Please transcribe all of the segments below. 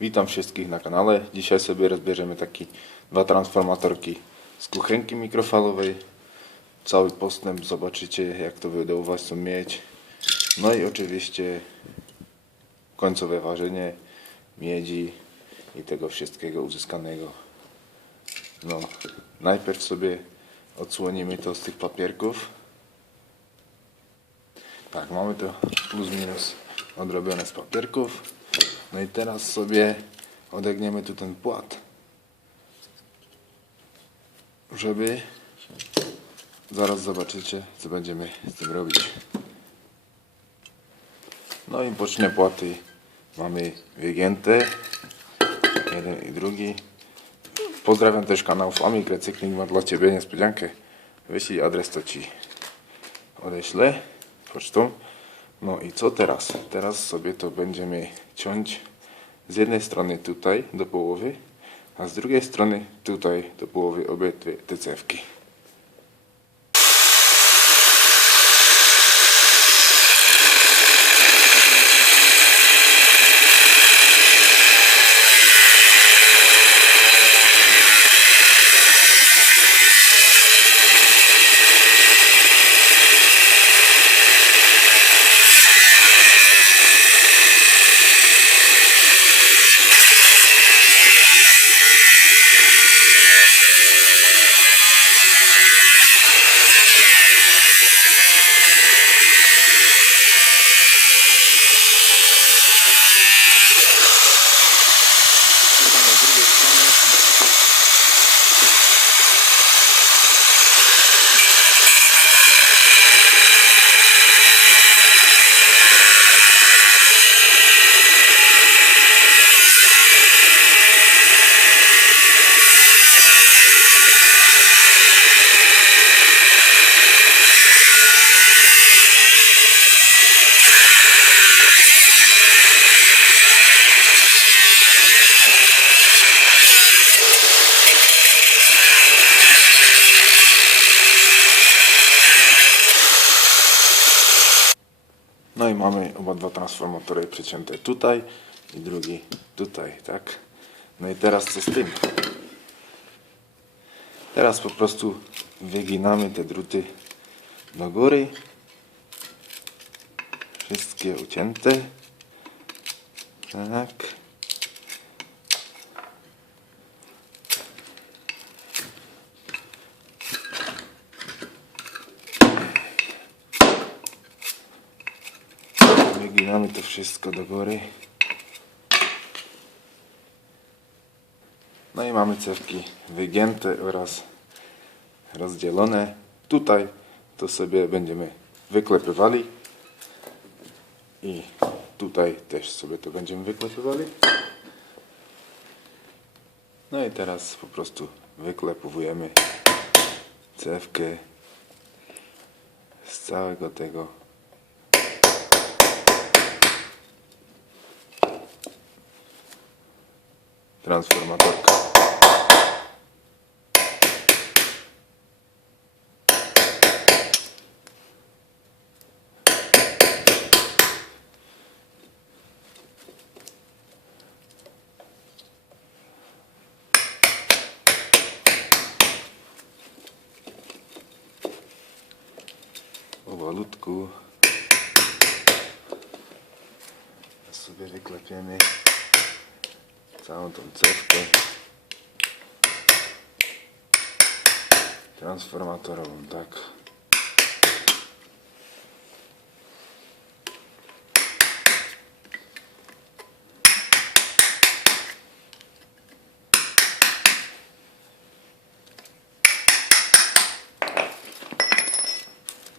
Witam wszystkich na kanale. Dzisiaj sobie rozbierzemy dwa transformatorki z kuchenki mikrofalowej. Cały postęp zobaczycie, jak to będę u Was mieć. No i oczywiście końcowe ważenie miedzi i tego wszystkiego uzyskanego. No, najpierw sobie odsłonimy to z tych papierków. Tak, mamy to plus minus odrobione z papierków. No i teraz sobie odegniemy tu ten płat, żeby zaraz zobaczycie, co będziemy z tym robić. No i boczne płaty mamy wygięte, jeden i drugi. Pozdrawiam też kanał Famik Recykling, ma dla Ciebie niespodziankę. Wyślij adres, to Ci odeślę pocztą. No i co teraz? Teraz sobie to będziemy ciąć z jednej strony tutaj do połowy, a z drugiej strony tutaj do połowy obie te cewki. No i mamy dwa transformatory przecięte tutaj i drugi tutaj, tak? No i teraz co z tym? Teraz po prostu wyginamy te druty do góry. Wszystkie ucięte. Tak. Wyginamy to wszystko do góry. No i mamy cewki wygięte oraz rozdzielone. Tutaj to sobie będziemy wyklepywali. I tutaj też sobie to będziemy wyklepywali. No i teraz po prostu wyklepujemy cewkę z całego tego transformatorka. Powolutku sobie wyklepiemy całą tą cewkę transformatorową, tak.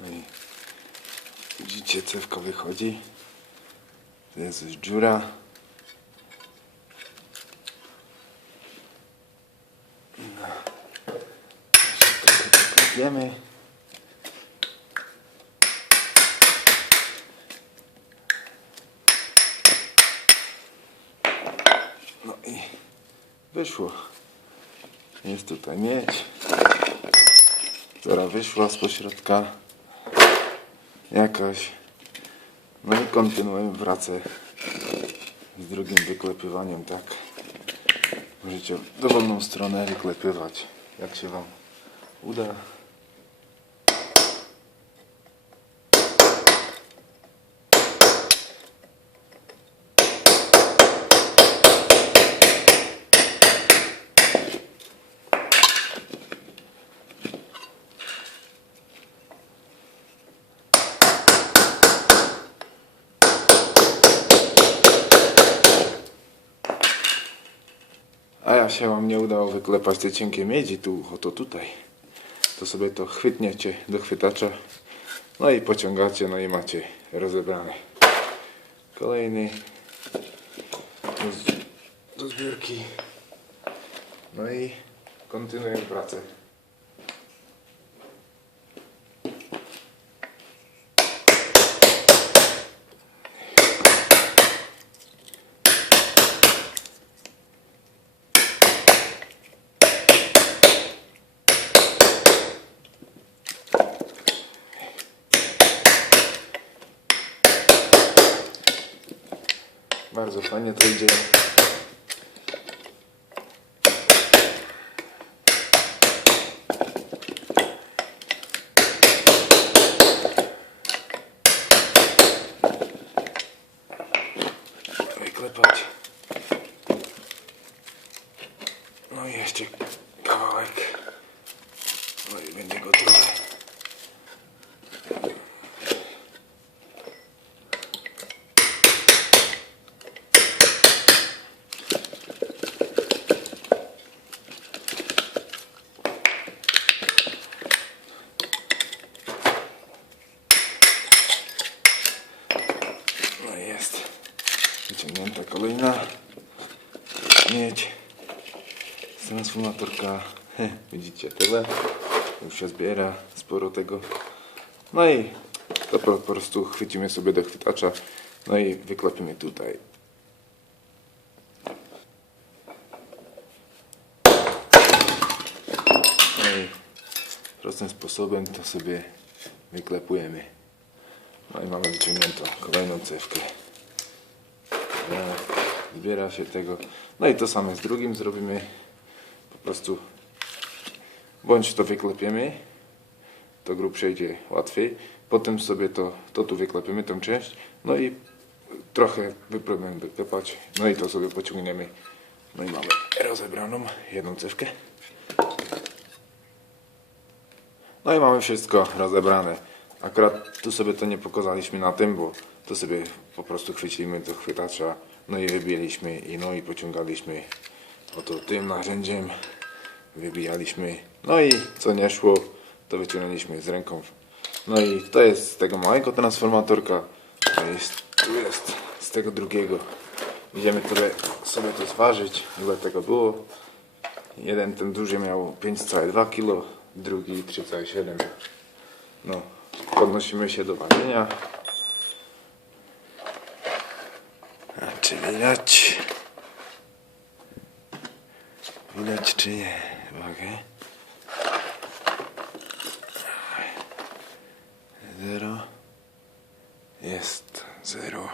No i widzicie, cewka wychodzi. To jest już dziura. Wiemy. No i wyszło. Jest tutaj miedź, która wyszła z pośrodka jakaś. No i kontynuujemy pracę z drugim wyklepywaniem, tak. Możecie w dowolną stronę wyklepywać, jak się Wam uda. A jak się Wam nie udało wyklepać te cienkie miedzi tu, oto tutaj, to sobie to chwytniecie do chwytacza, no i pociągacie, no i macie rozebrane. Kolejny do zbiórki. No i kontynuujemy pracę. Bardzo fajnie to idzie. Wyklepać. No i jeszcze kawałek. No i będzie gotowe. Wyciągnięta kolejna miedź z transformatorka. Widzicie tyle. Już się zbiera sporo tego. No i to po prostu chwycimy sobie do chwytacza. No i wyklepimy tutaj. No i prostym sposobem to sobie wyklepujemy. No i mamy wyciągniętą kolejną cewkę. Zbiera się tego. No i to samo z drugim zrobimy. Po prostu bądź to wyklepiemy, to grubsze idzie łatwiej. Potem sobie to tu wyklepiemy, tą część. No i trochę wypróbujemy wyklepać. No i to sobie pociągniemy. No i mamy rozebraną jedną cewkę. No i mamy wszystko rozebrane. Akurat tu sobie to nie pokazaliśmy na tym, bo to sobie po prostu chwyciliśmy do chwytacza, no i wybijaliśmy no i pociągaliśmy oto tym narzędziem, wybijaliśmy, no i co nie szło, to wyciągnęliśmy z ręką. No i to jest z tego małego transformatorka, tu jest z tego drugiego. Idziemy sobie to zważyć, ile tego było. Jeden, ten duży, miał 5,2 kg, drugi 3,7 kg. No, podnosimy się do ważenia. A czy widać? Widać czy nie? Wagę. 0. Jest 0.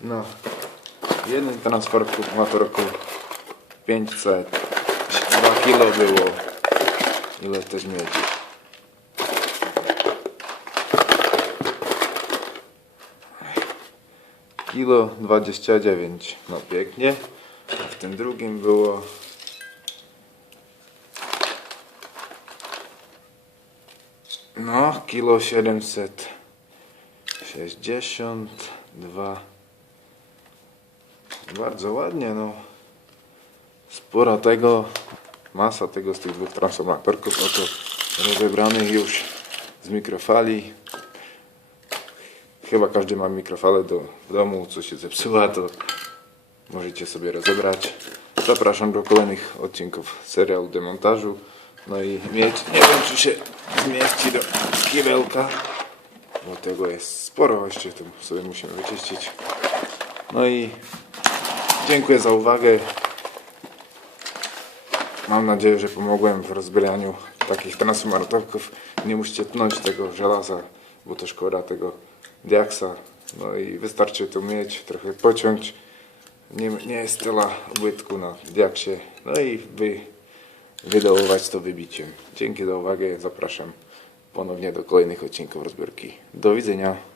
No. Jeden transformatorku 502 kg było. Ile też mieć? Kilo 29. No pięknie. A w tym drugim było kilo 762. Bardzo ładnie, no. Spora tego, masa tego z tych dwóch transformatorków, oto rozebranych już z mikrofali. Chyba każdy ma mikrofalę w domu, co się zepsuła, to możecie sobie rozebrać. Zapraszam do kolejnych odcinków serialu demontażu. No i mieć, nie wiem czy się zmieści do kibelka, bo tego jest sporo, jeszcze tu sobie musimy wyczyścić. No i dziękuję za uwagę. Mam nadzieję, że pomogłem w rozbieraniu takich transformatorków. Nie musicie tnąć tego żelaza, bo to szkoda tego diaksa. No i wystarczy to mieć, trochę pociąć. nie jest tyle ubytku na diaksie. No i wydołować to wybiciem. Dzięki za uwagę, zapraszam ponownie do kolejnych odcinków rozbiórki. Do widzenia.